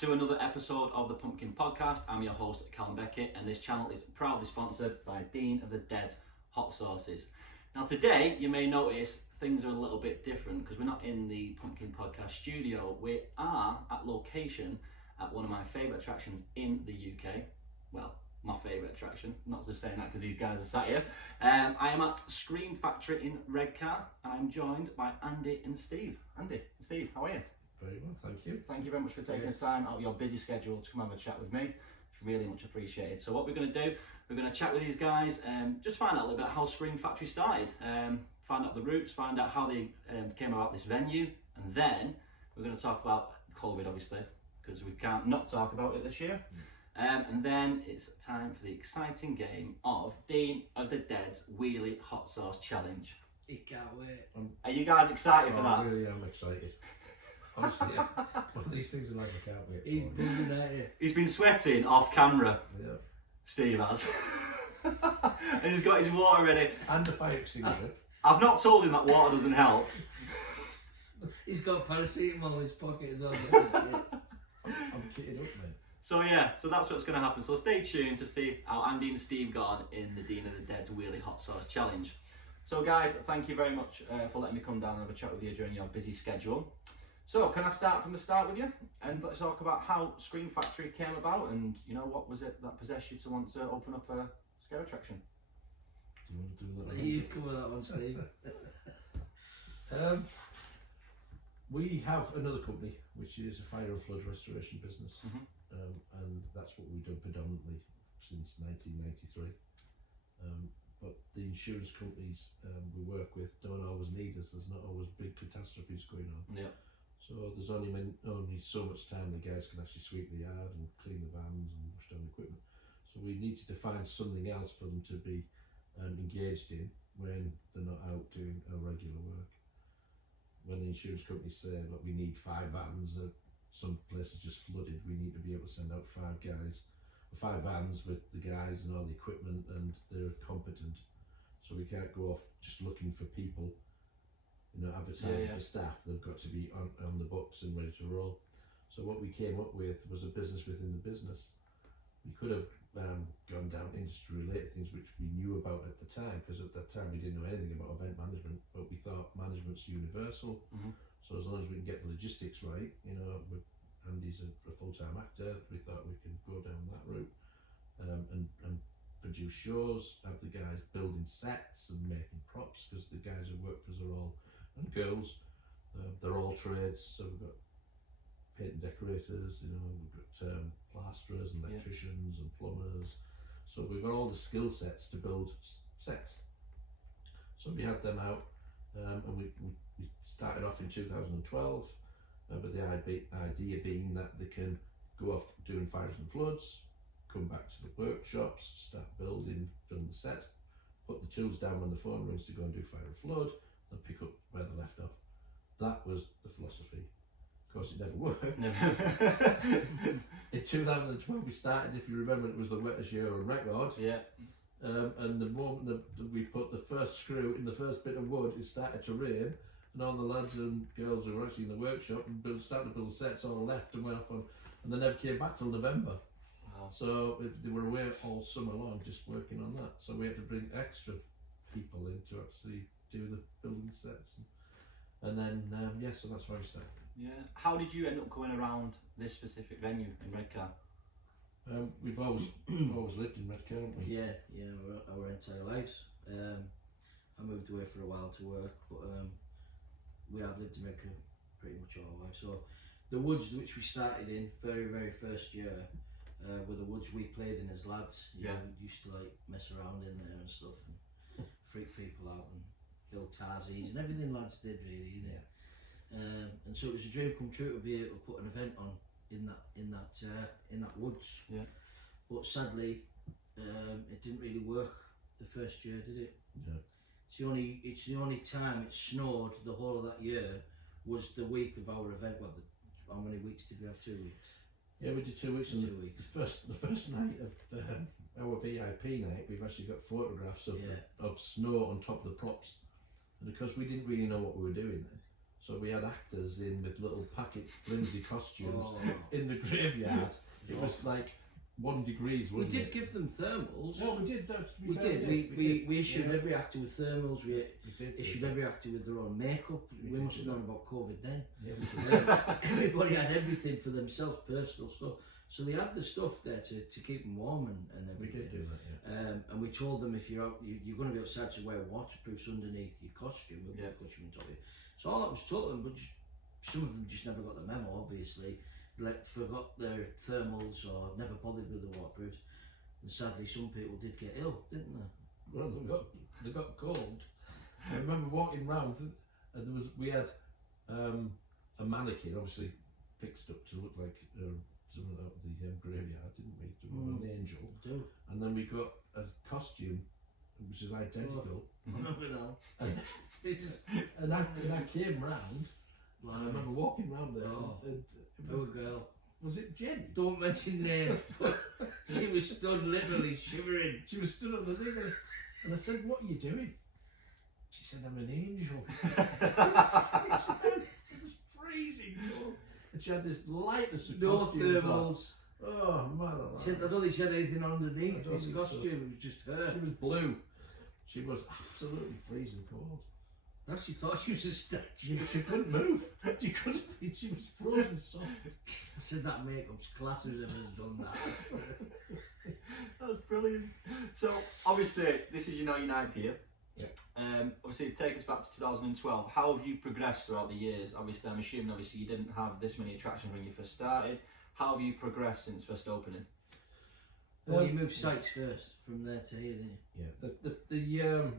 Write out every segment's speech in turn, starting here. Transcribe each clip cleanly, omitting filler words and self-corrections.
to another episode of the Pumpkin Podcast. I'm your host, Calum, and this channel is proudly sponsored by Dean of the Dead's Hot Sauces. Now today, you may notice things are a little bit different because we're not in the Pumpkin Podcast studio. We are at location at one of my favourite attractions in the UK. Well, my favourite attraction, not just saying that because these guys are sat here. I am at Scream Factory in Redcar and I'm joined by Andy and Steve. Andy and Steve, how are you? Very well, thank you. Thank you very much for taking the time out of your busy schedule to come have a chat with me. It's really much appreciated. So what we're going to do, we're going to chat with these guys, just find out a little bit how Scream Factory started, find out the roots, find out how they came about this venue, and then we're going to talk about COVID, obviously, because we can't not talk about it this year. And then it's time for the exciting game of Dean of the Dead's Wheelie Hot Sauce Challenge. You can't wait. Are you guys excited for that? I really am excited. Honestly, one of these things are like I can't wait. He's buzzing at you. He's been sweating off camera. Yeah. Steve has. And he's got his water ready. And the fire extinguisher. I've not told him that water doesn't help. He's got paracetamol in his pocket as well. I'm kitted up, mate. So yeah, so that's what's going to happen. So stay tuned to see how Andy and Steve got on in the Dean of the Dead's Wheelie Hot Sauce Challenge. So guys, thank you very much for letting me come down and have a chat with you during your busy schedule. So can I start from the start with you? And let's talk about how Scream Factory came about and, you know, what was it that possessed you to want to open up a scare attraction? Do you want to do that? You cover that one, Steve. We have another company, which is a fire and flood restoration business. And that's what we've done predominantly since 1993. But the insurance companies we work with don't always need us. There's not always big catastrophes going on. Yeah. So there's only so much time the guys can actually sweep the yard and clean the vans and wash down the equipment. So we needed to find something else for them to be engaged in when they're not out doing our regular work. When the insurance companies say, look, we need 5 vans, some places just flooded, we need to be able to send out 5 vans with the guys and all the equipment, and they're competent. So we can't go off just looking for people, you know, advertising for staff. They've got to be on the books and ready to roll. So what we came up with was a business within the business. We could have gone down industry related things which we knew about at the time, because at that time we didn't know anything about event management, but we thought management's universal. So as long as we can get the logistics right, you know, Andy's a full-time actor, we thought we could go down that route and produce shows, have the guys building sets and making props, because the guys who work for us are all, and girls, they're all trades. So we've got paint and decorators, you know, we've got plasterers and electricians and plumbers. So we've got all the skill sets to build sets. So we had them out, and we started off in 2012, but the idea being that they can go off doing fires and floods, come back to the workshops, start building the sets, put the tools down when the phone rings to go and do fire and flood, and pick up where they left off. That was the philosophy. Of course, it never worked. In 2012 we started, if you remember, it was the wettest year on record. Yeah. And the moment that we put the first screw in the first bit of wood, it started to rain, and all the lads and girls who were actually in the workshop and started to build sets all left and went off on, and they never came back till November. Wow. So they were away all summer long just working on that. So we had to bring extra people in to actually do the building sets. And then, so that's why we started. Yeah. How did you end up going around this specific venue in Redcar? We've always lived in Redcar, haven't we? Yeah, our entire lives. I moved away for a while to work, but we have lived in Redcar pretty much all our lives. So the woods which we started in, very, very first year, were the woods we played in as lads. You know, we used to like mess around in there and stuff, and freak people out and build tarsies and everything lads did really, you know. And so it was a dream come true to be able to put an event on in that woods. Yeah. But sadly, it didn't really work the first year, did it? Yeah. It's the only time it snowed the whole of that year was the week of our event. Well, how many weeks did we have? 2 weeks. Yeah, we did 2 weeks. 2 weeks. The first night of our VIP night, we've actually got photographs of snow on top of the props, and because we didn't really know what we were doing then, So we had actors in with little packet flimsy costumes Oh. in the graveyard. It was like 1 degree. We did give them thermals. No, we did. To be We fair, did. We issued Yeah. every actor with thermals. We did. issued every actor with their own makeup. We We did must have do known about COVID then. Yeah, we did. Everybody had everything for themselves, personal stuff. So they had the stuff there to keep them warm and We everything. did do that. Yeah. And we told them if you're out, you're going to be outside to wear waterproofs underneath your costume. We'll Yeah. put costume on top of you. So all that was told them, but some of them just never got the memo. Obviously, like forgot their thermals or never bothered with the waterproofs. And sadly, some people did get ill, didn't they? Well, they got cold. I remember walking round, and we had a mannequin, obviously fixed up to look like someone out of the graveyard, didn't we? To an angel. Do. And then we got a costume which is identical. I remember now. And, and I came round. And I remember walking round there. Oh. And Poor girl. was it Jenny? Don't mention names, but she was stood literally shivering. She was stood on the thing, and I said, "What are you doing?" She said, "I'm an angel." It was freezing, and she had this lightness of No costume. thermals. Oh man! I don't think she had anything I underneath don't this think so. costume. It was just her. She was blue. She was absolutely freezing cold. I actually thought she was a statue. She couldn't move. She couldn't. She was frozen soft. I said that makeup's class, whoever's done that. That's brilliant. So obviously this is your 99th year. Yeah. Obviously take us back to 2012. How have you progressed throughout the years? Obviously I'm assuming you didn't have this many attractions when you first started. How have you progressed since first opening? Well, you moved sites first, from there to here, didn't you? Yeah. The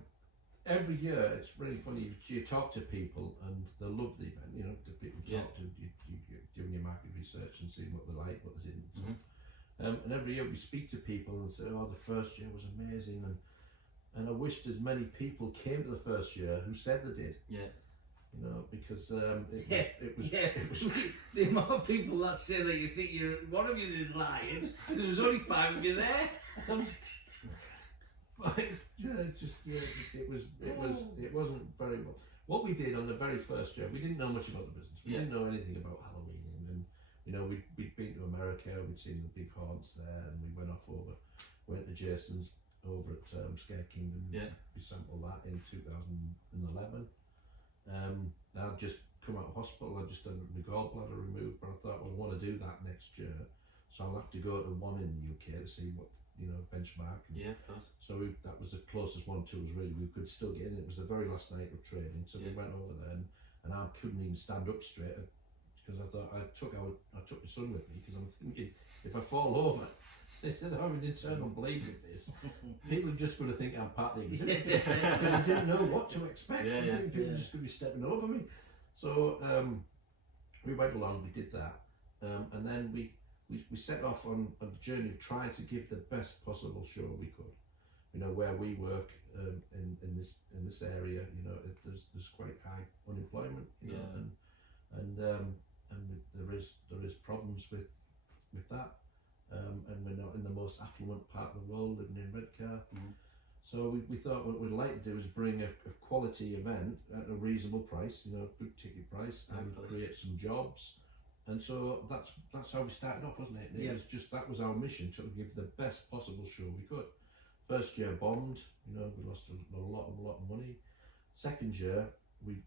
every year it's really funny. You talk to people and they love the event. You know, the people you talk to, you're doing your market research and seeing what they like, what they didn't. Mm-hmm. And every year we speak to people and say, "Oh, the first year was amazing," and I wished as many people came to the first year who said they did. Yeah. You know, because it was The amount of people that say that you think you're one of you is lying. There was only 5 of you there. It wasn't very well. What we did on the very first year, we didn't know much about the business. We didn't know anything about Halloween, and you know, we'd been to America, we'd seen the big haunts there, and we went to Jason's over at Scare Kingdom. Yeah. We sampled that in 2011. I'd just come out of hospital. I just had my gallbladder removed, but I thought, well, I want to do that next year, so I'll have to go to one in the UK to see what, you know, benchmark. Yeah, of course. So that was the closest one to us, really. We could still get in. It was the very last night of training, so we went over there, and I couldn't even stand up straight because I thought I took my son with me because I'm thinking if I fall over, instead of having an internal bleed with this, people are just going to think I'm part of the exhibit because I didn't know what to expect. I think people are just going to be stepping over me. So we went along, we did that, and then we set off on a journey of trying to give the best possible show we could. You know, where we work in this area, you know, there's quite high unemployment, you know, and there is problems with that. And we're not in the most affluent part of the world, living in Redcar. So we thought what we'd like to do is bring a quality event at a reasonable price, you know, good ticket price, and create some jobs. And so that's how we started off, wasn't it? It was just, that was our mission, to give the best possible show we could. First year bombed, you know, we lost a lot of money. Second year, we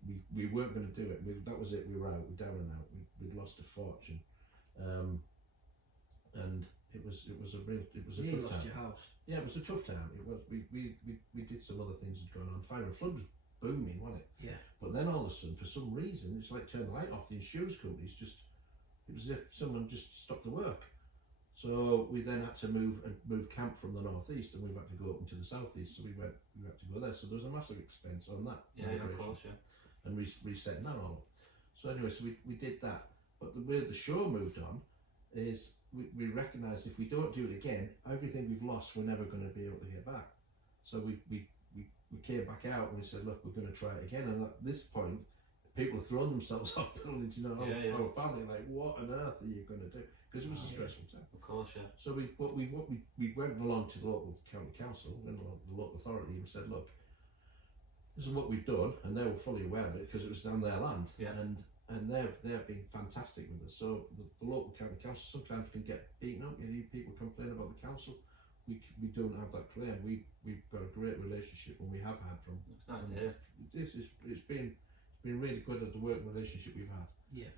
weren't going to do it. That was it. We were out. We were down and out. We'd lost a fortune. And it was a tough lost time. your house. Yeah, it was a tough time. It was. We did some other things that going on. Fire and Flood was booming, wasn't it? Yeah. But then all of a sudden, for some reason, it's like turn the light off. The insurance companies it was as if someone just stopped the work. So we then had to move camp from the northeast, and we've had to go up into the southeast. So we had to go there. So there was a massive expense on that. Yeah, of course, yeah. And resetting that all up. So anyway, so we did that. But the way the show moved on is we recognised if we don't do it again, everything we've lost, we're never going to be able to get back. So we came back out and we said, look, we're going to try it again. And at this point, people have thrown themselves off buildings, you know, our family, like, what on earth are you going to do? Because it was a stressful time. Of course, yeah. So we went along to the local county council, went along to the local authority and said, look, this is what we've done, and they were fully aware of it because it was on their land. Yeah. And they've been fantastic with us. So the local county council sometimes can get beaten up. You know, people complain about the council. We don't have that claim. We've got a great relationship, and we have had from. It's nice to hear. It's been really good at the working relationship we've had. Yeah.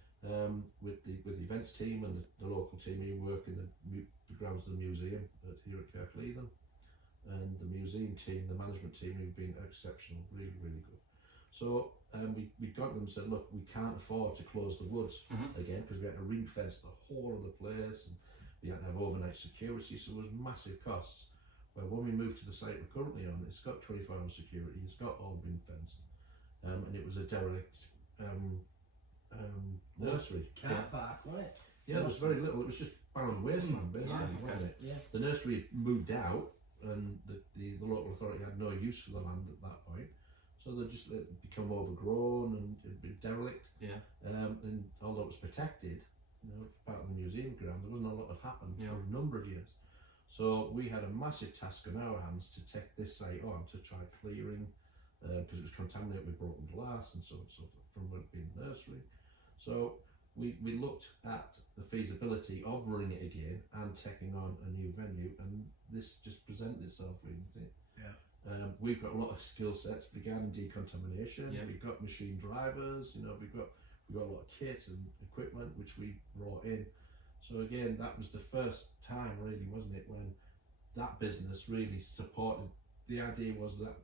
With the events team and the local team who work in the grounds of the museum here at Kirkleatham, and the museum team, the management team, who've been exceptional, really good. So we got them and said, look, we can't afford to close the woods again, because we had to ring fence the whole of the place, and we had to have overnight security, so there was massive costs. Well, when we moved to the site we're currently on, it's got 24-hour security, it's got all ring fencing, and it was a derelict nursery. Car park, wasn't it? Yeah, it was very little. It was just barren wasteland, basically, wasn't it? Yeah. The nursery moved out, and the local authority had no use for the land at that point, so they just let it become overgrown and it'd been derelict. Yeah. And although it was protected, you know, part of the museum ground, there wasn't a lot that happened for a number of years. So we had a massive task on our hands to take this site on to try clearing, because it was contaminated with broken glass and so from it being a nursery. So we looked at the feasibility of running it again and taking on a new venue, and this just presented itself, really, didn't it? Yeah. We've got a lot of skill sets, began in decontamination. Yeah. We've got machine drivers, you know, we've got a lot of kit and equipment which we brought in. So again, that was the first time, really, wasn't it, when that business really supported. The idea was that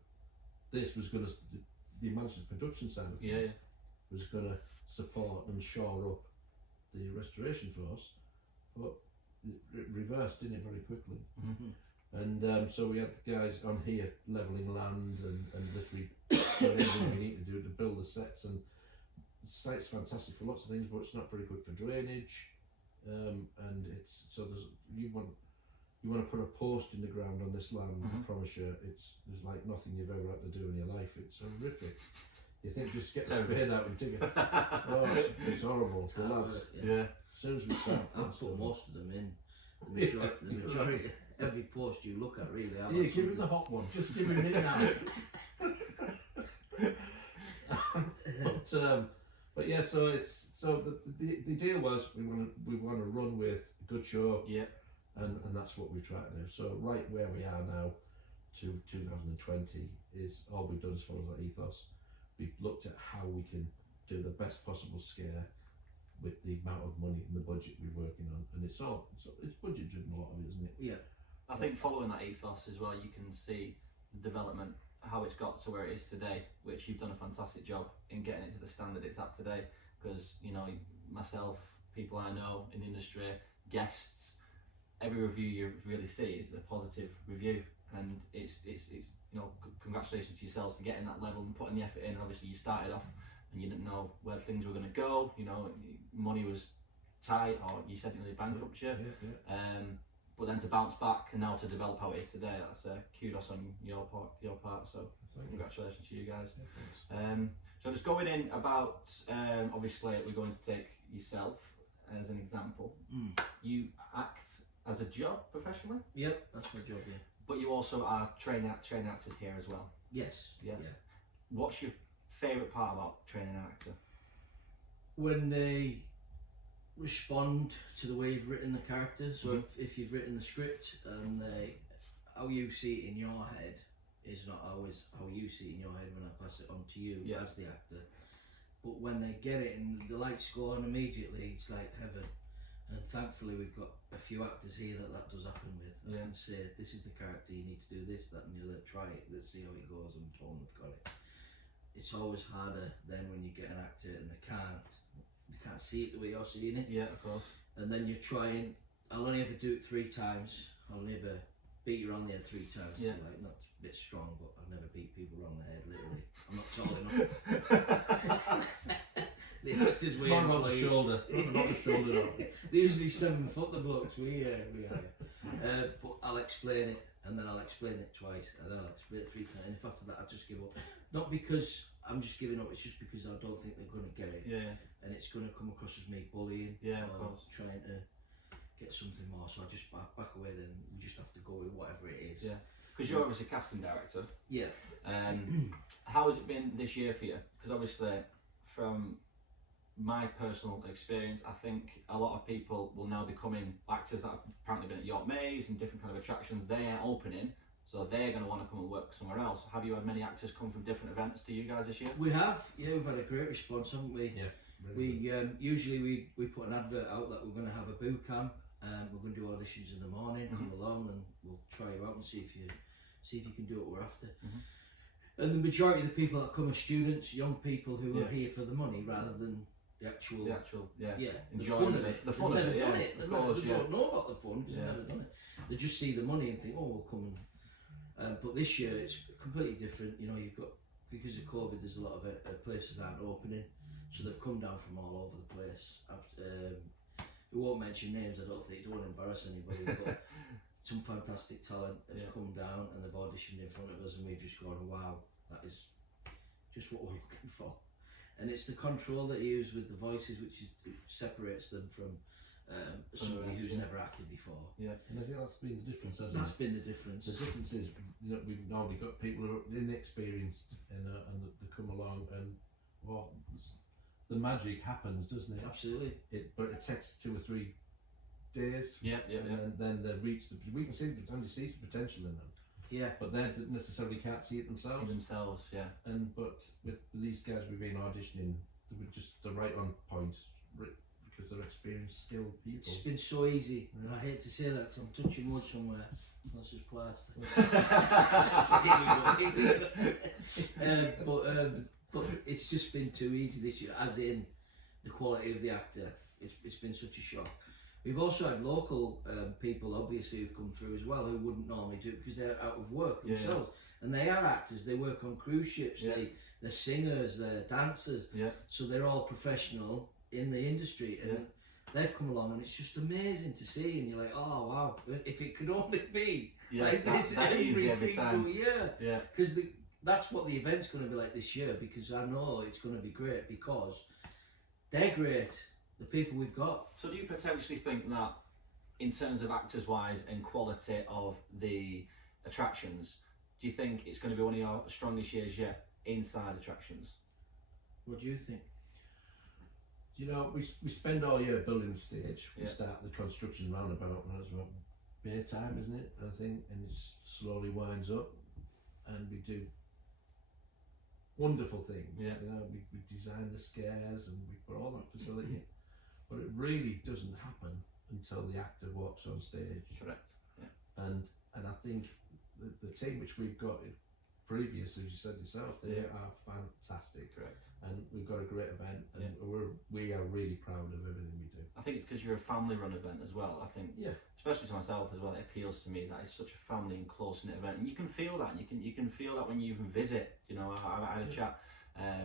this was going to, the management production side of things was going to support and shore up the restoration force, but it reversed, didn't it, very quickly. And so we had the guys on here levelling land and literally doing everything we need to do to build the sets. And the site's fantastic for lots of things, but it's not very good for drainage. And it's so you want to put a post in the ground on this land. I promise you, there's like nothing you've ever had to do in your life. It's horrific. You think just get the spade out and dig it. Oh, it's horrible. The lads, Yeah. as soon as we start, I've put most of them in. The majority, every post you look at, really. yeah, give him the hot one. Just give him it now. But yeah, so the deal was we want to run with a good show. Yeah. And that's what we try to do. So right where we are now to 2020 is all we've done is follow that ethos. We've looked at how we can do the best possible scare with the amount of money and the budget we're working on, and it's budget driven, a lot of it, isn't it? Yeah. I think following that ethos as well, you can see the development, how it's got to where it is today, which you've done a fantastic job in getting it to the standard it's at today. Because, you know, myself, people I know in the industry, guests, every review you really see is a positive review, and it's you know, congratulations to yourselves to getting that level and putting the effort in. Obviously, you started off and you didn't know where things were going to go. You know, money was tight, or you said nearly bankruptcy. But then to bounce back and now to develop how it is today, that's kudos on your part. So congratulations to you guys. So just going in about, obviously we're going to take yourself as an example. You act as a job professionally? Yep, that's my job, yeah. But you also are training actors here as well? Yes. Yeah. What's your favourite part about training an actor? When they respond to the way you've written the character. So if you've written the script and how you see it in your head is not always how you see it in your head when I pass it on to you as the actor. But when they get it and the lights go on immediately, it's like heaven. And thankfully we've got a few actors here that does happen with. I can say, this is the character, you need to do this, that and the other, try it, let's see how it goes, and boom, they've got it. It's always harder then when you get an actor and they can't see it the way you're seeing it. Yeah, of course. And then you're trying, I'll only ever do it 3 times, I'll never beat you around the head 3 times. Yeah. Like, not a bit strong, but I've never beat people around the head, literally. I'm not tall enough. The actors It's not on the shoulder. Not the shoulder. They're usually 7 foot, the blokes. We are. But I'll explain it, and then I'll explain it twice, and then I'll explain it 3 times. And if after that I just give up, not because I'm just giving up, it's just because I don't think they're going to get it. Yeah. And it's going to come across as me bullying. Yeah, of or course. trying to get something more. So I just back away. Then we just have to go with whatever it is. Yeah. because you're obviously casting director. Yeah. How has it been this year for you? Because obviously, from my personal experience, I think a lot of people will now be becoming actors that have apparently been at York Maze and different kind of attractions. They're opening, so they're going to want to come and work somewhere else. Have you had many actors come from different events to you guys this year? We have, yeah, we've had a great response, haven't we? Yeah. We usually we put an advert out that we're going to have a boot camp, and we're going to do auditions in the morning. Come along and we'll try you out and see if you can do what we're after. And the majority of the people that come are students, young people who are here for the money rather than the actual the fun of it. The fun they've of it, never done it. They don't know about the fun because they've never done it. They just see the money and think, oh, we'll come and. But this year it's completely different. You know, you've got, because of COVID, there's a lot of places that aren't opening, so they've come down from all over the place. We won't mention names, I don't think, don't want to embarrass anybody, but some fantastic talent has come down and they've auditioned in front of us, and we've just gone, wow, that is just what we're looking for. And it's the control that you use with the voices which separates them from somebody who's never acted before. Yeah, and I think that's been the difference, hasn't it? That's been the difference. The difference is, you know, we've normally got people who are inexperienced and they come along and, well, the magic happens, doesn't it? Absolutely. But it takes 2 or 3 days. Then they reach we can see the potential in them. Yeah. But they necessarily can't see it themselves. But with these guys we've been auditioning, they were just the right on point because they're experienced, skilled people. It's been so easy. I hate to say that because I'm touching wood somewhere. That's just plastic. But it's just been too easy this year, as in the quality of the actor. It's been such a shock. We've also had local people, obviously, who've come through as well, who wouldn't normally do it because they're out of work themselves. And they are actors, they work on cruise ships, they're singers, they're dancers. So they're all professional in the industry. And they've come along and it's just amazing to see. And you're like, oh, wow, if it could only be like this every single year. Because that's what the event's going to be like this year, because I know it's going to be great because they're great. The people we've got. So do you potentially think that, in terms of actors wise and quality of the attractions, do you think it's going to be one of your strongest years yet inside attractions? What do you think? You know, we spend all year building the stage. We start the construction roundabout when it's about May time, isn't it? I think, and it slowly winds up, and we do wonderful things. You know, we design the scares and we put all that facility in. But it really doesn't happen until the actor walks on stage. Correct. And I think the team which we've got previous, as you said yourself, they are fantastic. Correct. And we've got a great event, and we are really proud of everything we do. I think it's because you're a family-run event as well. I think, especially to myself as well, it appeals to me that it's such a family and close-knit event, and you can feel that. You can feel that when you even visit. You know, I had a chat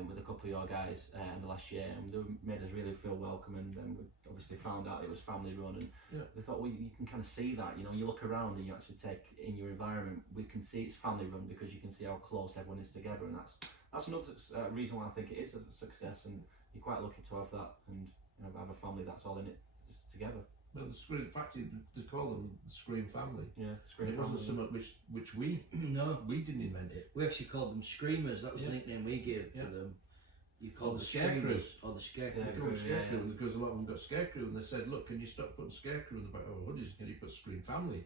with a couple of your guys in the last year, and they made us really feel welcome, and we obviously found out it was family run, and we thought, well, you can kind of see that. You know, you look around and you actually take in your environment, we can see it's family run because you can see how close everyone is together, and that's another reason why I think it is a success, and you're quite lucky to have that, and you know, have a family that's all in it just together. Well, the Scream, in fact, they call them the Scream family. Scream it family. wasn't something which we we didn't invent it. We actually called them Screamers. That was the nickname we gave to them. You call them Scarecrew. Or the Scarecrew. They call them Scarecrew because a lot of them got Scarecrew, and they said, look, can you stop putting Scarecrew in the back of our hoodies? Can you put Scream Family?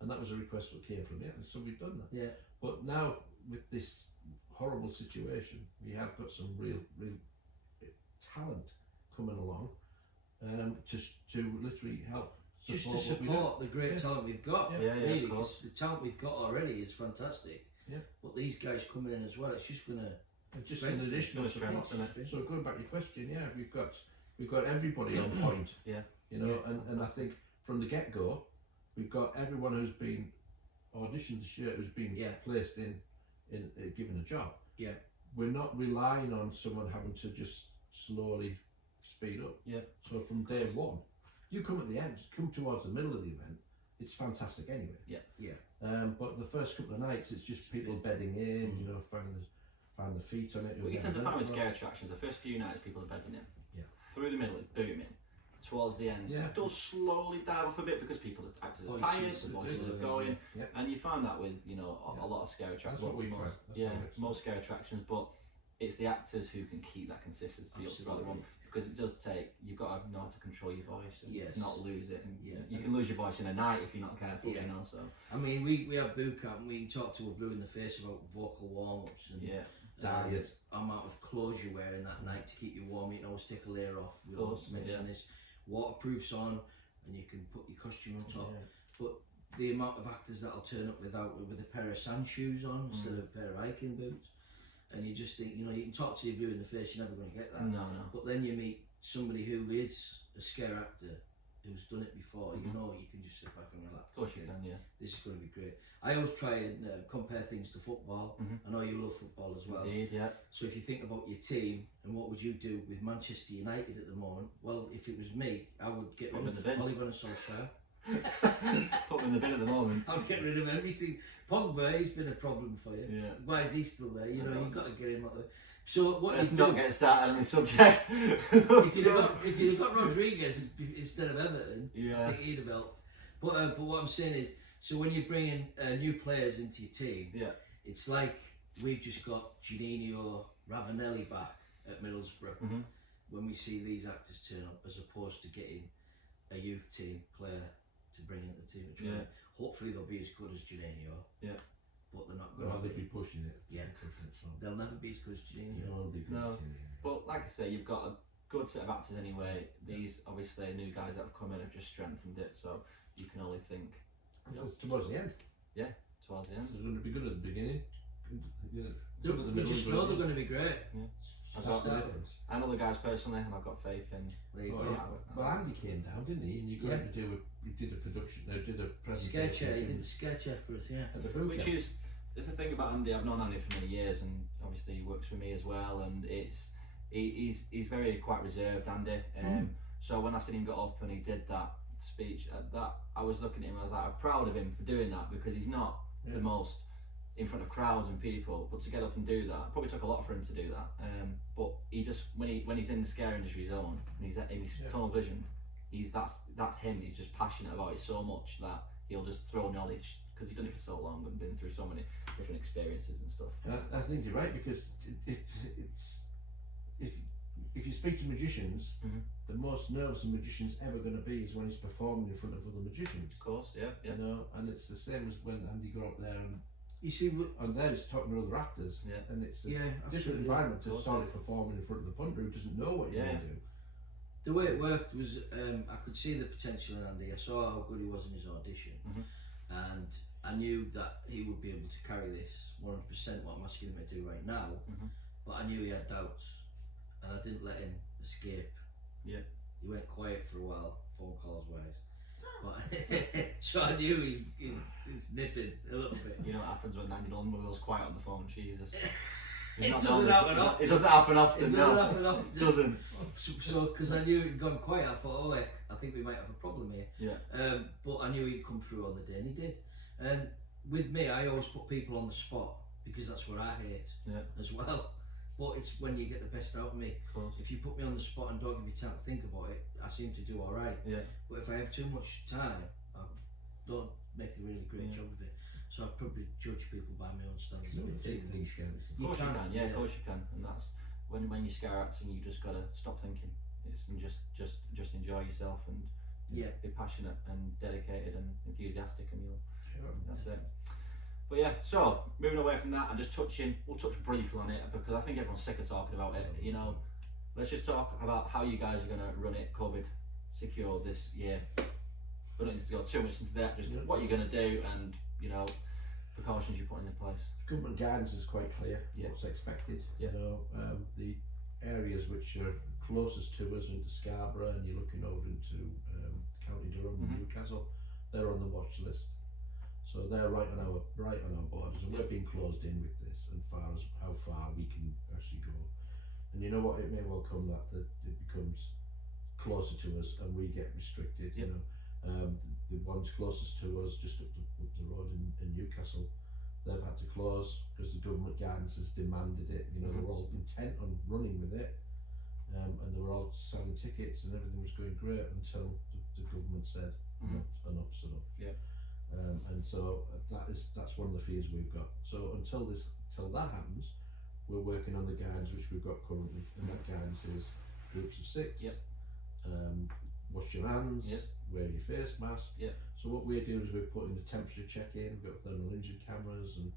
And that was a request that came from and so we've done that. But now, with this horrible situation, we have got some real talent coming along to literally help. Just to support the great talent we've got, really, because the talent we've got already is fantastic. But these guys coming in as well, it's just going to just an additional support. So going back to your question, we've got everybody on point. You know, and I think from the get go, we've got everyone who's been auditioned this year, who's been placed in given a job. We're not relying on someone having to just slowly speed up. So from day one, you come at the end, come towards the middle of the event, it's fantastic anyway. But the first couple of nights, it's just people bedding in, you know, find the feet on it. Well, in terms of family scare attractions, the first few nights people are bedding in. Through the middle, it's booming. towards the end. Yeah. It does slowly die off a bit because people are actors are Voices, tired, the they voices do, are going, Yep. and you find that with a lot of scare That's attractions. what we most, find. That's yeah, what it's- most scare attractions, but it's the actors who can keep that consistency up throughout the run, because it does take, you've got to know how to control your voice and Yes. not lose it. And Yeah. you can lose your voice in a night if you're not careful, Yeah. So I mean, we have boot camp and we can talk to a blue in the face about vocal warm-ups and yeah, Diet. amount of clothes you're wearing that night to keep you warm. You can always take a layer off. We Of course, always mention yeah. this. Waterproof's on, and you can put your costume on top. Yeah. But the amount of actors that'll turn up with a pair of sand shoes on instead of a pair of hiking boots, and you just think, you can talk to your blue in the face, you're never going to get that. no, But then you meet somebody who is a scare actor, who's done it before. Mhm. You can just sit back and relax. of course you can, yeah. This is going to be great. I always try and compare things to football. Mhm. I know you love football as well. Indeed, yeah. So if you think about your team and what would you do with Manchester United at the moment? Well, if it was me, I would get Put rid them in of the bin. Ole Gunnar Solskjaer. Put them in the bin at the moment. I'd get rid of everything. Pogba, he's been a problem for you. Yeah. Why is he still there? I know. You've got to get him out there. So what Let's you not do, get started on this subject. if you'd have got Rodriguez instead of Everton, I Yeah. think he'd have helped. But what I'm saying is, so when you're bringing new players into your team, Yeah. it's like we've just got Janino Ravanelli back at Middlesbrough. Mhm. When we see these actors turn up, as opposed to getting a youth team player to bring into the team. Yeah. Hopefully they'll be as good as Janino. Yeah. But they're not Well, going to they'll be pushing it. Yeah. Pushing it, so. They'll never be as good as Janino. They'll be No. pushing it. But like I say, you've got a good set of actors anyway. These obviously new guys that have come in have just strengthened it, so you can only think It's towards the end. towards the end. It's going to be good at the beginning. Good They're- at the we middle. just good know at they're the going to be great. I've That's got, the difference. I know the guys personally, and I've got faith in. There you Oh, go. yeah. Well, Andy came down, didn't he? And you got him to do he did a production, did a presentation. Sketch, he did the sketch for us, yeah. at the boot Which camp. is the thing about Andy. I've known Andy for many years, and obviously he works for me as well. And he's very quite reserved, Andy. So when I seen him get up and he did that speech, that I was looking at him. I was like, I'm proud of him for doing that, because he's not the most in front of crowds and people, but to get up and do that, probably took a lot for him to do that. But he just when he's in the scare industry zone and he's in his tunnel vision, that's him. He's just passionate about it so much that he'll just throw knowledge, because he's done it for so long and been through so many different experiences and stuff. And I think you're right, because if you speak to magicians, Mhm. the most nervous a magician's ever going to be is when he's performing in front of other magicians. Of course, yeah. You know, and it's the same as when Andy got up there You see, and there he's talking to other actors, Yeah. and it's a yeah, different absolutely. environment Of to course start it is. performing in front of the punter who doesn't know what you're Yeah. going to do. The way it worked was I could see the potential in Andy. I saw how good he was in his audition, and I knew that he would be able to carry this 100%. What I'm asking him to do right now, but I knew he had doubts, and I didn't let him escape. Yeah. He went quiet for a while, phone calls wise, but so I knew he's nipping a little bit. You know what happens when Andy Lundberg goes quiet on the phone? Jesus. It doesn't happen often. It doesn't happen often. It no. doesn't happen often. It doesn't. So, because I knew he'd gone quiet, I thought, oh, I think we might have a problem here. Yeah. But I knew he'd come through on the day, and he did. And with me, I always put people on the spot, because that's what I hate as well. But it's when you get the best out of me. Of course. If you put me on the spot and don't give me time to think about it, I seem to do all right. Yeah. But if I have too much time, I don't make a really great job of it. So I probably judge people by my own standards. You of don't think thinking. things can. Of course you can. Yeah, of course you can. And that's when you scare acting, you just gotta stop thinking. And just enjoy yourself and Yeah. be passionate and dedicated and enthusiastic, and that's it. But yeah, so moving away from that and just we'll touch briefly on it, because I think everyone's sick of talking about it. You know, let's just talk about how you guys are going to run it COVID secure this year. We don't need to go too much into that, just what you're going to do and, you know, precautions you're putting in place. Government guidance is quite clear. What's expected. You know, the areas which are closest to us into Scarborough, and you're looking over into County Durham and Newcastle, they're on the watch list. So they're right on our borders, and we're being closed in with this, and far as how far we can actually go. And you know what? It may well come that it becomes closer to us, and we get restricted. You know, the ones closest to us, just up the road in Newcastle, they've had to close because the government guidance has demanded it. You know, they're all intent on running with it, and they were all selling tickets and everything was going great until the government said enough's enough. Yeah. And so that's one of the fears we've got. So until that happens, we're working on the guidance which we've got currently, and that guidance is groups of 6. Yep. Wash your hands. Yep. Wear your face mask. Yep. So what we're doing is we're putting the temperature check in. We've got thermal imaging cameras, and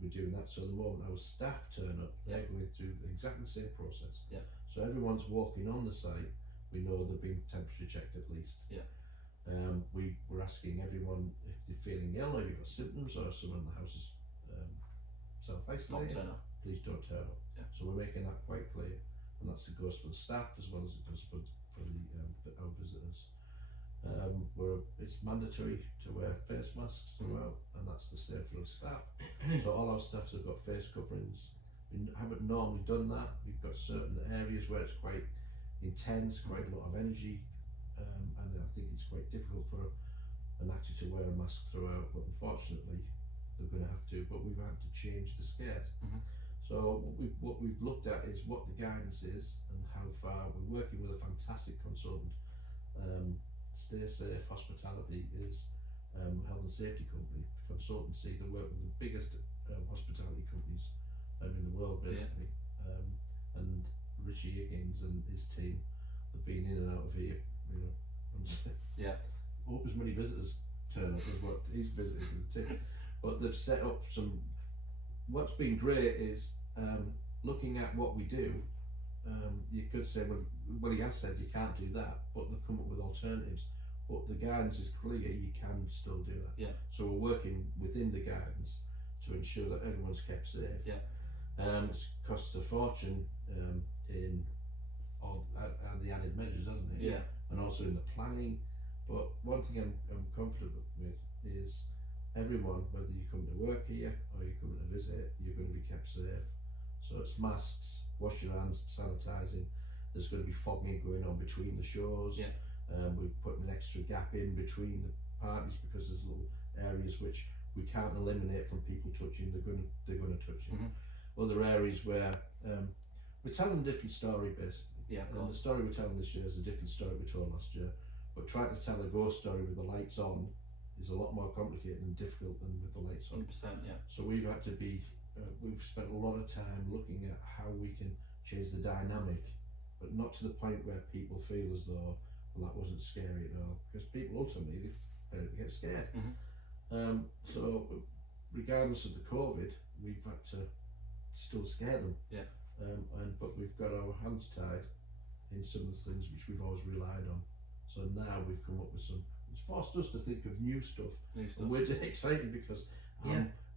we're doing that. So the moment our staff turn up, they're going through exactly the same process. Yep. So everyone's walking on the site, we know they've been temperature checked at least. Yeah. We're asking everyone if they're feeling ill or you've got symptoms or someone in the house is self-isolating. Not turn up. Please don't turn up. Yeah. So we're making that quite clear, and that goes for the staff as well as it does for our visitors. It's mandatory to wear face masks throughout, and that's the same for the staff. So all our staffs have got face coverings. We haven't normally done that. We've got certain areas where it's quite intense, quite a lot of energy, and I think it's quite difficult for an actor to wear a mask throughout, but unfortunately they're going to have to, but we've had to change the scares. So what we've looked at is what the guidance is and how far. We're working with a fantastic consultant. Stay Safe Hospitality is health and safety company consultancy. They work with the biggest hospitality companies in the world basically. And Richie Higgins and his team have been in and out of here, you know. Hope as many visitors turn up as what he's visited with the team. But they've set up some. What's been great is looking at what we do. You could say, well, he has said you can't do that, but they've come up with alternatives. But the guidance is clear, you can still do that. Yeah. So we're working within the guidance to ensure that everyone's kept safe. Yeah. It costs a fortune in all the added measures, hasn't it? Yeah. And also in the planning. But one thing I'm confident with is everyone, whether you come to work here or you come to visit, you're going to be kept safe. So it's masks, wash your hands, sanitising. There's going to be fogging going on between the shows. Yeah. We're putting an extra gap in between the parties because there's little areas which we can't eliminate from people touching. They're going to touch you. Other areas where we're telling a different story basically. Yeah. And the story we're telling this year is a different story we told last year. But trying to tell a ghost story with the lights on is a lot more complicated and difficult than with the lights on. 100%. Yeah. So we've had to be. We've spent a lot of time looking at how we can change the dynamic, but not to the point where people feel as though, well, that wasn't scary at all, because people ultimately they get scared. So regardless of the COVID, we've had to still scare them. Yeah. But we've got our hands tied in some of the things which we've always relied on. So now we've come up with some. It's forced us to think of new stuff. And we're excited because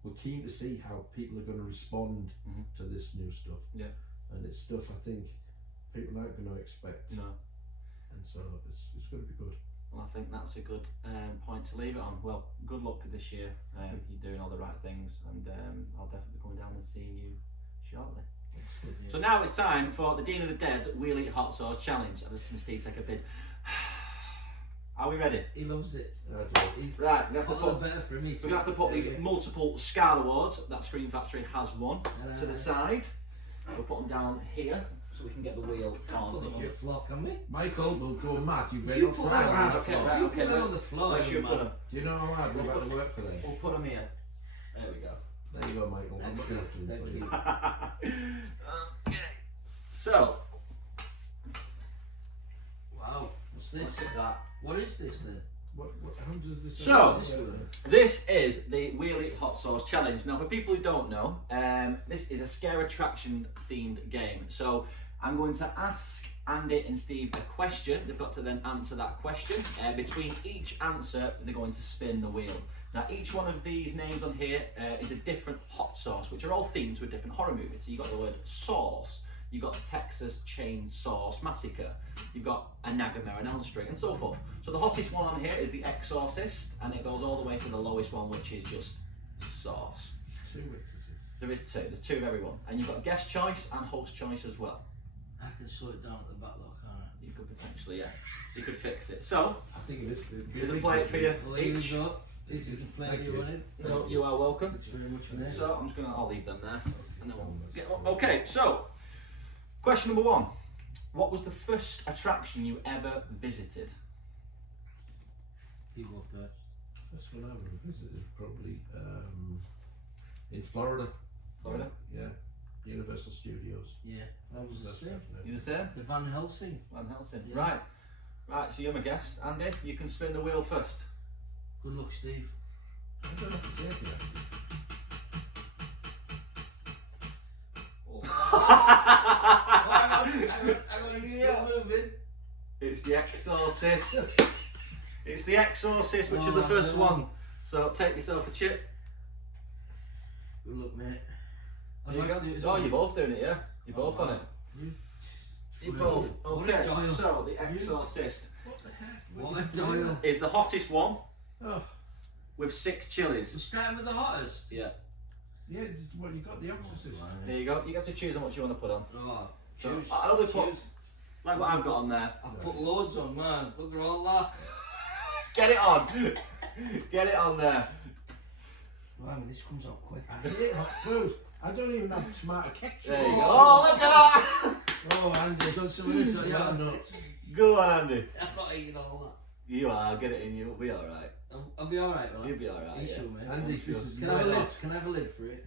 we're keen to see how people are going to respond to this new stuff. Yeah. And it's stuff I think people aren't going to expect. No. And so it's going to be good. Well, I think that's a good point to leave it on. Well, good luck this year. You're doing all the right things, and I'll definitely be coming down and seeing you shortly. Good, yeah. So now it's time for the Dean of the Dead's Wheelie Hot Sauce Challenge. I've just seen Steve take a bid. Are we ready? He loves it. Right, we have to put, better for me. we're going to have to put these multiple Scar Awards that Screen Factory has won to the side. We'll put them down here so we can get the wheel on. Put your floor, can we? Michael will go mad. You've If you put that on the Okay, floor, right, if you okay, put that right. on the floor, Where should we put them? Do you know how hard we're about to work for them? We'll put them here. There we go. There you go, Michael. I'm looking after them for you. Okay. So, wow, what's this? What is this then? How does this? So, this is the Wheelie Hot Sauce Challenge. Now, for people who don't know, this is a scare attraction themed game. So, I'm going to ask Andy and Steve a question. They've got to then answer that question. Between each answer, they're going to spin the wheel. Now, each one of these names on here is a different hot sauce, which are all themed to a different horror movie. So, you've got the word sauce. You've got the Texas Chain Sauce Massacre, you've got a Nightmare on Elm Street, and so forth. So the hottest one on here is the Exorcist, and it goes all the way to the lowest one, which is just sauce. There's 2 Exorcists. There is 2, there's 2 of everyone. And you've got guest choice and host choice as well. I can sort it down at the back though, can't I? You could potentially, yeah, you could fix it. So, I think it is. there's a plate for you Well, here we each. go. This is the plate Thank you you. wanted. So you are welcome. Thanks very much for that. So I'm just I'll leave them there. And then we'll get, okay, so, question number 1. What was the first attraction you ever visited? You go first. First one I ever visited probably in Florida. Florida? Yeah. Universal Studios. Yeah, I was the That's same. definitely- You the same? The Van Helsing. Van Helsing. Yeah. Right. Right, so you're my guest. Andy, you can spin the wheel first. Good luck, Steve. I don't know what to say to that. Hang on, it's still moving. It's the Exorcist. It's the Exorcist, which is the Oh, first no. one. So take yourself a chip. Good luck, mate. There you go. Oh, you're both doing it, yeah? You're both on it. You're both. What a Okay, dial. so the Exorcist What the heck? What a dial. is the hottest one Oh, with 6 We're chilies. starting with the hottest. Yeah. yeah, well, you got the Exorcist. There you go. You get to choose on what you want to put on. Oh, So choose. I only put Choose. like what I've got on there. I've put loads on, man. Look at all that. Get it on. Get it on there. Blimey, this comes out quick. I hate hot food. I don't even have tomato ketchup. There you go. Oh, look at that. Oh, Andy, I've done some of this on Yeah, yours. nuts. Go on, Andy. I'm not eating all You are. Get it in. You'll be all right. that. I'll be alright, will I? You'll be all right. Are you Yeah. sure, mate? Andy, I'm sure. this is Can I have a well lid? off. Can I have a lid for it?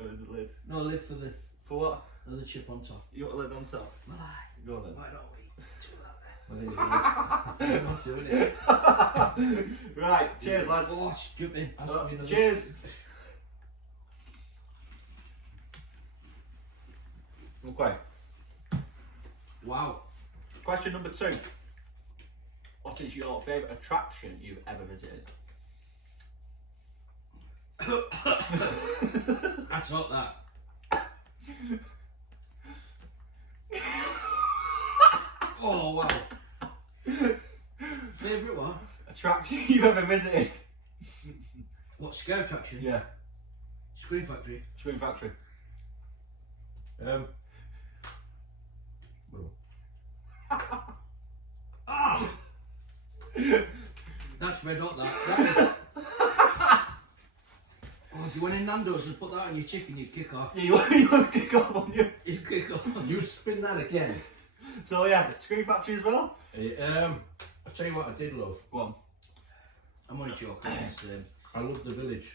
Oh, there's a lid. No, a lid for the For what? other chip on top. You want a lid on top? Why Go on then. don't we do I think that? I'm not doing it. Right. Cheers, lads. Oh, it's dripping. Cheers. Okay. Wow. Question number 2. What is your favourite attraction you've ever visited? I thought that. Oh, wow. Favourite what? Attraction you've ever visited? What, scare attraction? Yeah. Screen Factory. Screen Factory. Well, That's red hot, that is. Oh, if you went in Nando's and put that on your chicken, you'd kick off. You want to kick off on you? You'd kick off. you spin that again. So yeah, Screen Factory as well? I'll tell you what I did love. Go on. I'm only joking. It's, I loved the village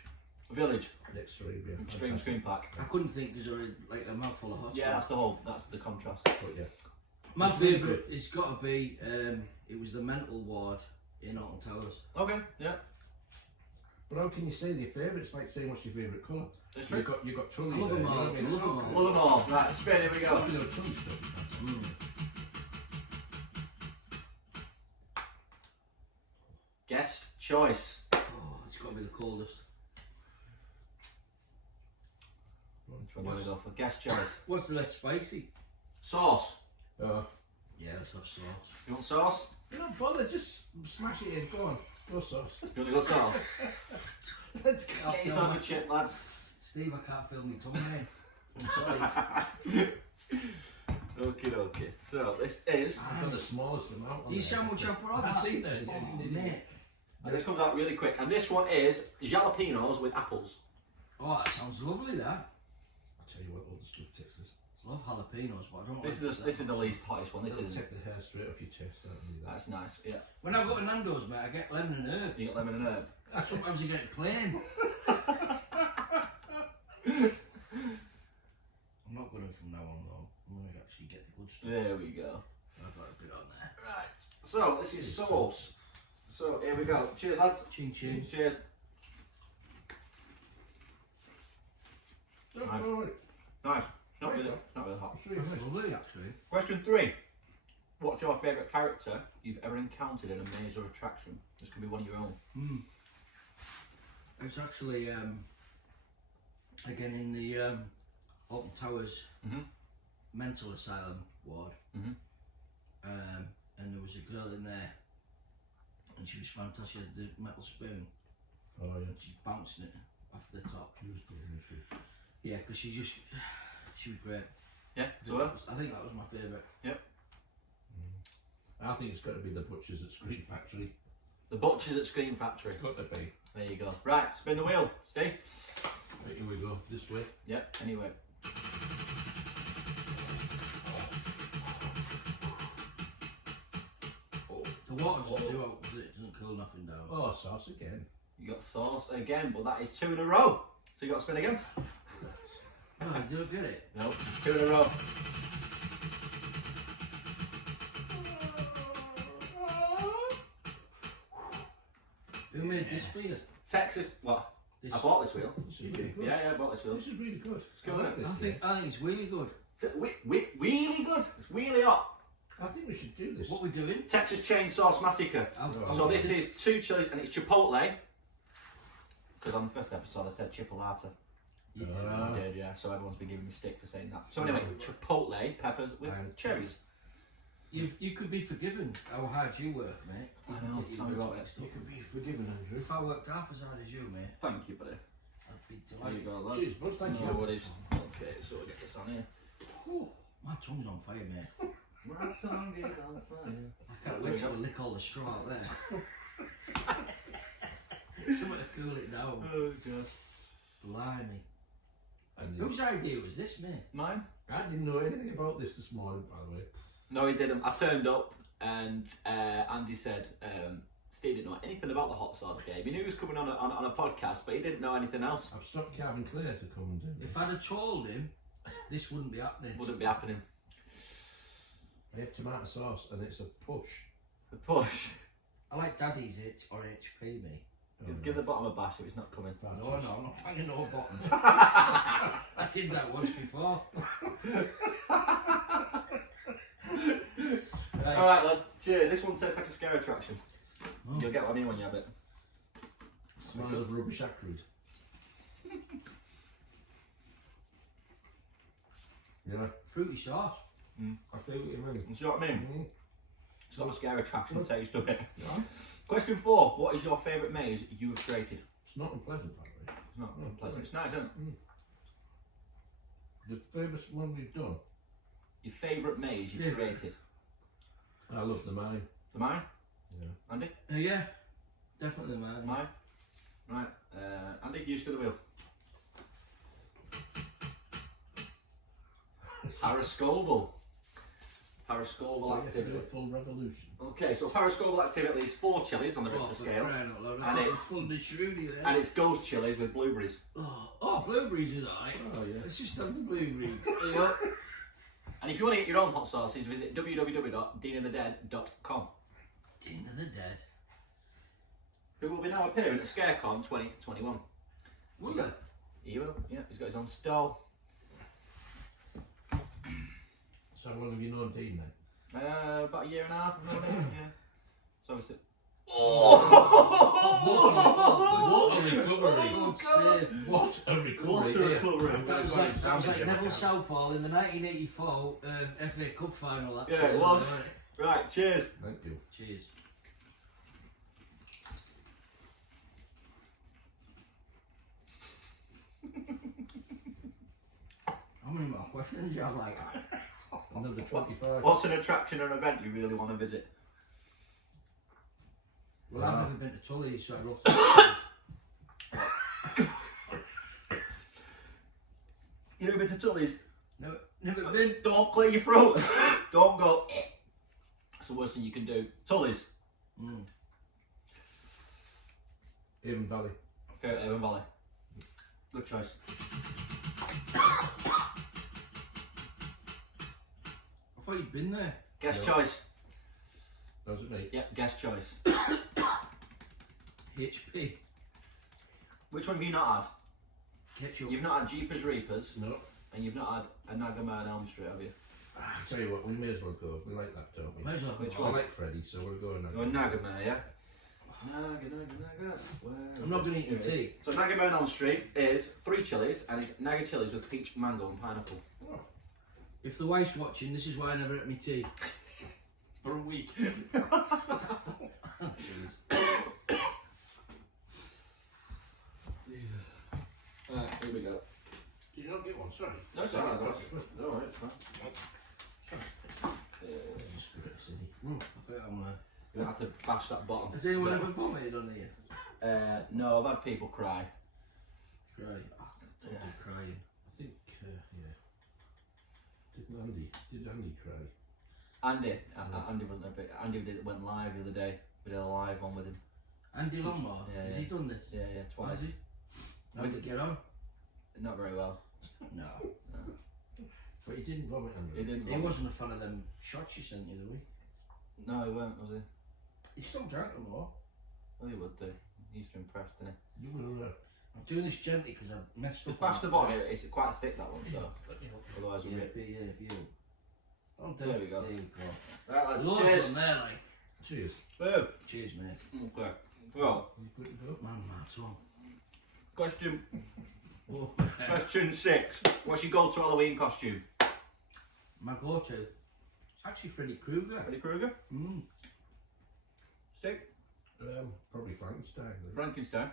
Village. next to Arabia. Extreme Screen Pack. I couldn't think there's like a mouthful of hot Yeah, sauce. that's the contrast. But yeah. My It's really favourite, it's got to be, it was the mental ward in Alton Towers. Okay, yeah. But how can you say your favourite? It's like saying what's your favourite colour. It's You true. got trolleys I love there. them you know all. what I mean? I love them all. Love them all. Right, spin, here we go. You know, trolley stuff. Guest choice. Oh, it's got to be the coldest. Which one do we go for? Guest choice. What's the less spicy? Sauce. Yeah, let's have sauce. You want sauce? You're not bothered, just smash it in. Go on. Go sauce. You want to go sauce? Let's Get yourself a chip, lads. Steve, I can't feel my tongue, mate. I'm sorry. Okay. So this is. I've got the smallest amount. Do you sandwich up or I've seen that. Oh, mate. And this comes out really quick. And this one is jalapenos with apples. Oh, that sounds lovely, that. I'll tell you what, all the stuff takes this. I love jalapenos, but I don't This like is this is the least hottest one. This It'll is. take the hair straight off your chest. Don't need that. That's nice. Yeah. When I go to Nando's, mate, I get lemon and herb. You got lemon and herb. Sometimes you get it plain. I'm not going to from now on, though. I'm going to actually get the good stuff. There we go. I've got a bit on there. Right. So this is sauce. So here we go. Cheers, lads. Ching ching. Cheers. Don't Right. worry. Nice. Not really hot. It's really That's nice. lovely, actually. Question 3. What's your favourite character you've ever encountered in a maze or attraction? This could be one of your own. It's actually, again, in the Alton Towers mental asylum ward. And there was a girl in there, and she was fantastic. She had the metal spoon. Oh yeah. She's bouncing it off the top. She was good, wasn't she? Yeah, because she was great. Yeah. I think that was my favourite. I think it's got to be the butchers at Screen Factory. The Butchers at Screen Factory. Got to be. There you go. Right. Spin the wheel, Steve. Right, here we go. This way. Yep. Anyway. The water doesn't do out because it doesn't cool nothing down. Oh, sauce again. You got sauce again, but that is 2 in a row. So you got to spin again. No, I don't get it. No, 2 in a row. Who made this for you? Texas. What? This, I bought this wheel. This is really good. Yeah, I bought this wheel. This is really good. It's good, I like isn't this. I think it's really good. Really good. It's really hot. I think we should do this. What we doing? Texas Chain Sauce Massacre. So this is 2 chilies and it's chipotle. Because on the first episode I said chipolata. I did, yeah. So everyone's been giving me stick for saying that. So anyway, chipotle peppers with cherries. You could be forgiven how hard you work, mate. I know. Tell me about it. You can be forgiven, Andrew. If I worked half as hard as you, mate, Thank you, buddy. I'd be There you delighted. go, lads. Cheers, bud. Thank you. No worries. Okay, so we'll get this on here. Whew, my tongue's on fire, mate. My tongue is on fire. I can't wait till I lick all the straw out there. Something to cool it down. Oh god. Blimey. And Whose idea was this, mate? Mine? I didn't know anything about this morning, by the way. No, he didn't. I turned up and Andy said Steve didn't know anything about the hot sauce game. He knew he was coming on a podcast, but he didn't know anything else. I've stopped Calvin Clare to come and do this. If I'd have told him, this wouldn't be happening. Wouldn't be happening. I have tomato sauce and it's a push. The push. I like Daddy's H or HP, me. Give the bottom a bash if it's not coming. No, I'm not banging no bottom. I did that once before. Right. Alright, lad. Cheers. This one tastes like a scare attraction. Oh. You'll get what I mean when you have it. Smells of rubbish acrid. Yeah, Fruity sauce. I feel what you mean. You see what I mean? Mm. It's got a scare attraction taste to it. Yeah. Question 4. What is your favourite maze you have created? It's not unpleasant, by the way. It's not unpleasant. It's nice, isn't it? The famous one we've done. Your favourite maze you've created? I love the mine. The mine? Yeah. Andy? Yeah, definitely, man. Mine? Right. Andy, you spin the wheel. Harriscoval. Harriscoval activity. Full revolution. Okay, so Harriscoval activity is 4 chilies on the Richter scale. And it's Sunday Shroody there. And it's ghost chilies with blueberries. Oh, blueberries is alright. Oh, yeah. Let's just have the blueberries. Yep. And if you want to get your own hot sauces, visit www.deanofthedead.com. Dean of the Dead. Who will be now appearing at ScareCon 2021. Will it? He will, yeah, he's got his own stall. So how long have you known Dean then? About a year and a half, maybe, yeah. So obviously. What a recovery! Oh, What a recovery! What a recovery. Yeah. That was like Neville Southall in the 1984 FA Cup final. Yeah, it was. Right, cheers. Thank you. Cheers. How many more questions do you have like? Another 25. What's an attraction or an event you really want to visit? Well, I've never been to Tully, so I'd love to. You never been to Tully's? Never been. Don't clear your throat. Don't go. That's the worst thing you can do. Tully's. Avon Valley. Fair Avon Valley. Good choice. I thought you'd been there. Guest No. choice. That was it, mate. Yep, guest choice. HP. Which one have you not had? Ketchup. You've not had Jeepers Reapers, No. and you've not had a Nagamar on Elm Street, have you? I tell you what, we may as well go. We like that, don't we? Might as well. Which I one? like Freddy, so we're going now. You're a Nagamar, yeah? Naga. I'm not going to eat your tea. So Nagamar on Elm Street is 3 chilies, and it's Naga chilies with peach, mango, and pineapple. If the wife's watching, this is why I never ate my tea. For a week. Right, here we go. Did you not get one? Sorry. No, it's alright. Sorry. No, alright, it's fine. Just a bit silly. I think I'm You don't have to bash that bottom. Has anyone ever vomited on here? No, I've had people cry. Cry. Don't do crying. I think, yeah. Did Andy cry? Andy wasn't a bit. Went live the other day. We did a live one with him. Andy Longmore, Yeah, has yeah. he done this? Yeah, twice. Has he? How did he get on? Not very well. No. But he didn't vomit under He it. didn't. He wasn't a fan of them shots you sent the other week. No, he weren't, was he? He still drank them all. Well, he would do. He used to impress, didn't he? You were. I'm doing this gently because I messed Just up. pass the bottom. It's quite thick, that one, so otherwise we'll Yeah, get. but yeah, if you. Oh, There we go. There you go. Right, lads, Loads cheers. on there, like. Cheers. Boom. Cheers, mate. Okay. Well, You good to go? Man, that's all. question Oh, question 6. What's your go-to Halloween costume? my go-to. It's actually Freddy Krueger. Freddy Krueger. Mm. Stick. Probably Frankenstein. Really. Frankenstein.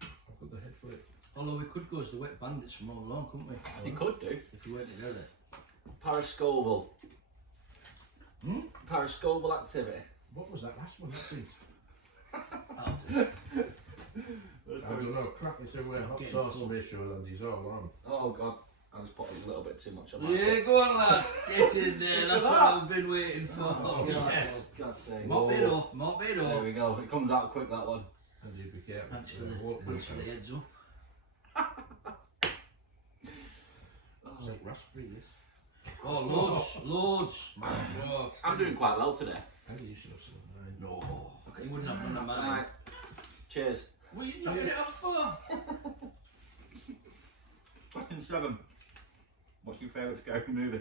I've got the head for it. Although we could go as the Wet Bandits from Home Alone, couldn't we? You could do. If you weren't together. Paris Scoville. Hmm? Paris Scoville activity. What was that last one? That seems. I'll do it. I don't know. Crap is everywhere. Hot Getting sauce full. ratio and he's all on. Oh god, I just put a little bit too much on. Yeah, go on, lad. Get in there. That's what I've been waiting for. Oh, yes. God's sake. Mop it up. Mop it There up. we go. It comes out quick, that one. And you be careful. Thanks for the heads up. It's like raspberry, this. Oh, loads. My God. I'm doing quite well today. Andy, you should have some of mine. No. Okay, you wouldn't have none of mine. Right. Cheers. What are you knocking it off for? Question 7. What's your favourite scary movie?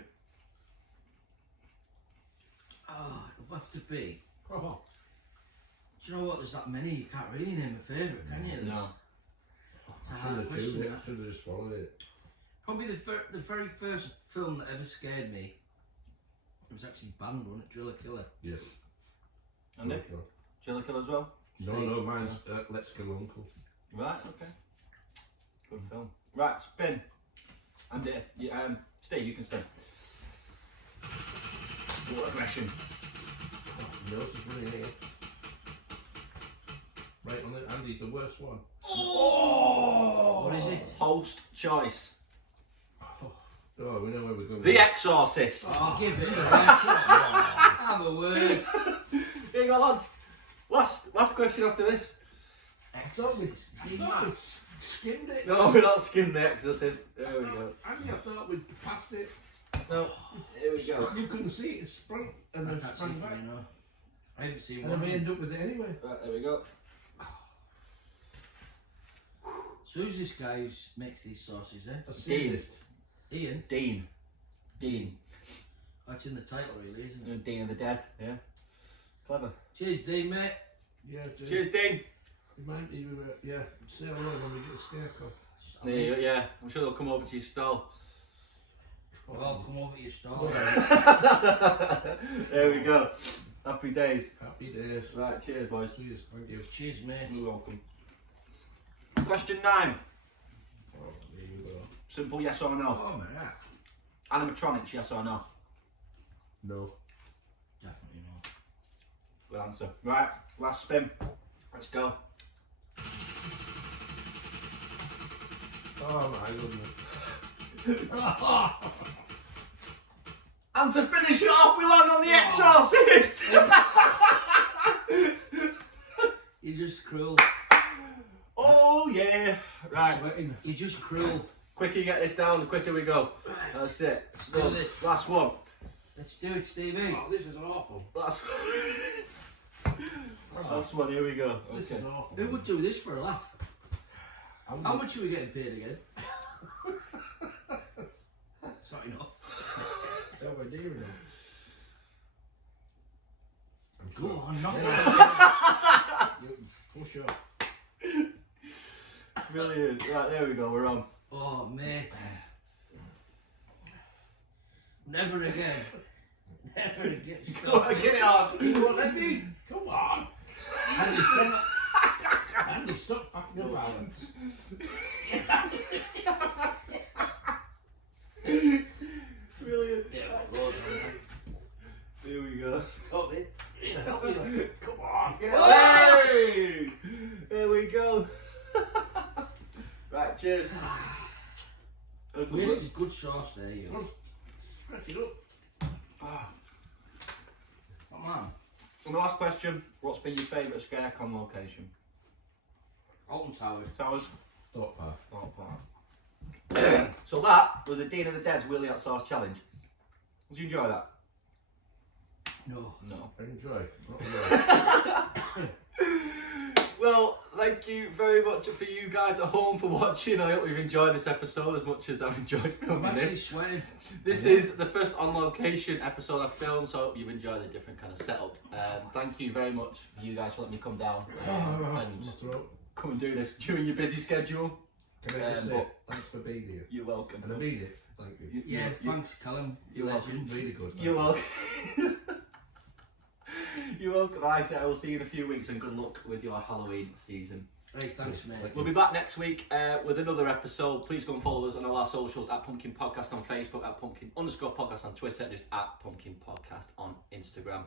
Oh, it'll have to be. Oh, Do you know what? There's that many. You can't really name a favourite, can you? No. It's a should hard have question. chewed it. That. Should have just swallowed it. Probably the very first film that ever scared me. It was actually banned, wasn't it? Driller Killer. Yes. Andy? Driller Kill as well? No, no, mine's Let's Kill Uncle. Right, okay. Good film. Right, spin. Andy, Steve, you can spin. What aggression. Oh, nose is running here. Right on it, Andy, the worst one. Oh! What is it? Host choice. Oh, we know where we're going. The Exorcist. I'll give it a have a word. Here you go, lads. Last question after this. Exorcist. No, skimmed it. No, we're not skimming The Exorcist. There we go. Andy, I thought we'd passed it. No, here we go. You couldn't see it, it sprung and then That's sprang it, back. you know. I haven't seen And one. then we end up with it anyway. Right, there we go. So who's this guy who makes these sauces then? A Dean. sadist. Ian? Dean. That's in the title really, isn't it? Dean of the Dead, yeah. Clever. Cheers, Dean, mate. Yeah, dude. Cheers, Dean. Remind me, yeah, say hello when we get a scarecrow. There you go, yeah. I'm sure they'll come over to your stall. Well, I'll come over to your store. There we go. Happy days. Happy days. Right, cheers, boys. Cheers, thank you. Cheers, mate. You're welcome. Question 9. Oh, there you go. Simple yes or no. Oh, man. Animatronics, yes or no. No. Definitely not. Good answer. Right, last spin. Let's go. Oh my goodness. And to finish it off, we land on The Exorcist. You're just cruel. Oh yeah. Right. Sweating. You're just cruel. Quicker you get this down, the quicker we go. That's it. Let's Do go. this. Last one. Let's do it, Stevie. Oh, this is awful. Last Last one. Here we go. This Okay. is awful. Who would do this for a laugh? I'm How much are we getting paid again? It's not enough. no idea now. Go on, knock it You push up. Brilliant. Right, there we go. We're on. Oh, mate. Never again. Never again. Go on, get it on. You won't let me? Come on. Andy, stop passing your balance. Brilliant. Yeah, Lord. Here we go. Stop it. Help me. Come on. Hey! Here we go. Right, cheers. This is good sauce there, you. Stretch it up. Come on. And the last question, what's been your favourite Scarecon location? Alton Towers. Towers? Thought path. Thought Park. So that was the Dean of the Dead's Wheelie Hot Sauce Challenge. Did you enjoy that? No. No. Enjoy. Not really. Well, thank you very much for you guys at home for watching. I hope you've enjoyed this episode as much as I've enjoyed I'm filming actually this. sweating. This is the first on location episode I've filmed, so I hope you've enjoyed the different kind of setup. Thank you very much for you guys for letting me come down and My throat. come and do this during your busy schedule. Can I just say, but- thanks for being here. You're welcome. And I mean it. Thank you. Yeah, thanks, Calum. You're welcome. Really good. You're welcome. You're welcome. I will see you in a few weeks and good luck with your Halloween season. Hey, thanks, mate. Thank We'll be back next week with another episode. Please go and follow us on all our socials at Pumpkin Podcast on Facebook, at Pumpkin_podcast on Twitter, and just at Pumpkin Podcast on Instagram.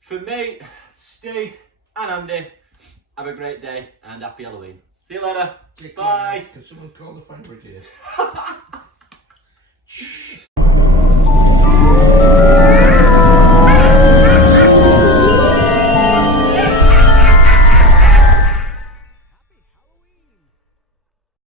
For me, Steve and Andy, have a great day and happy Halloween. See you later. Take care. Bye. Can someone call the fire brigade?